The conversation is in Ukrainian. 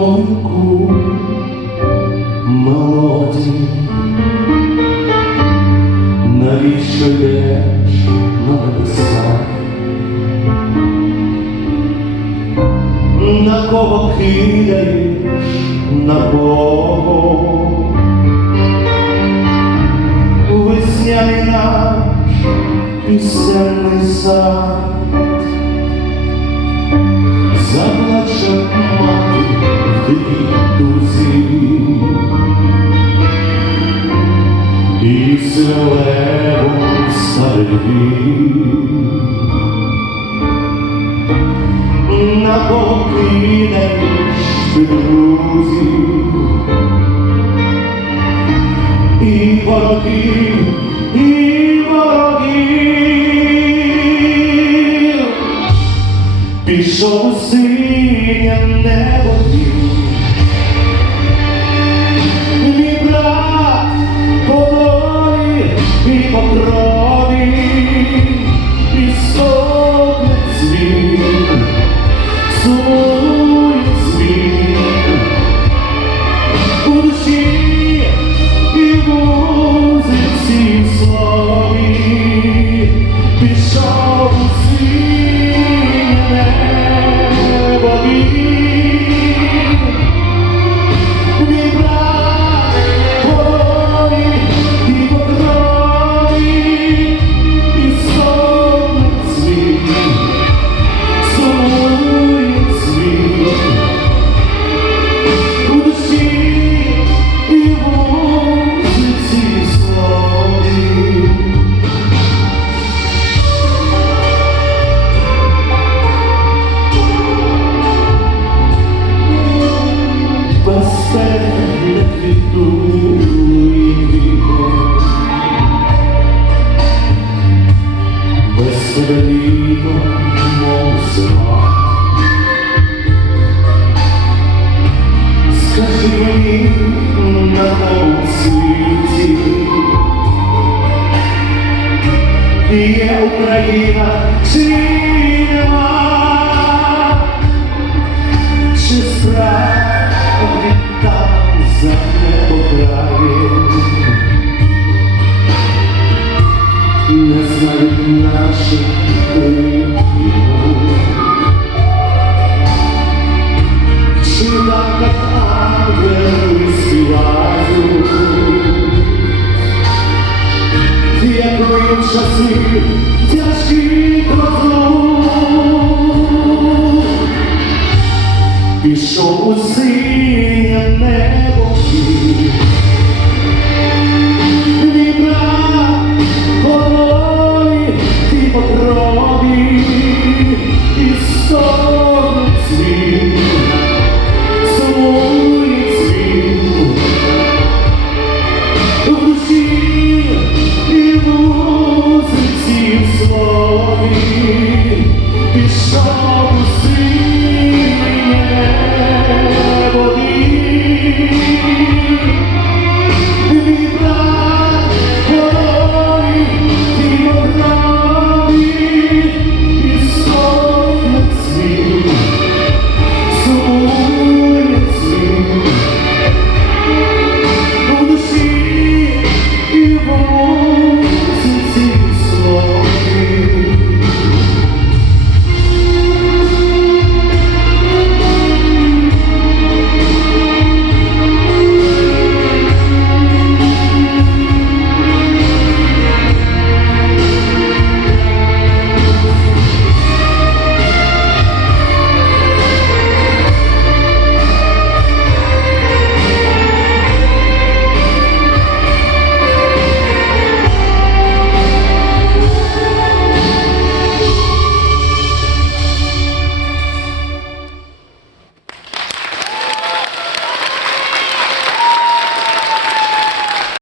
терновому мелодії, навіщо йдеш на небеса? На кого кидаєш, на кого весняний наш пісенний сад. На покидаєш ти друзів і ворогів, і ворогів пішов синє небо тебе літо, мов зима. Скажи мені на тому світі, є Україна не знають наших криків? Чи так як ангели співають, як часи тяжких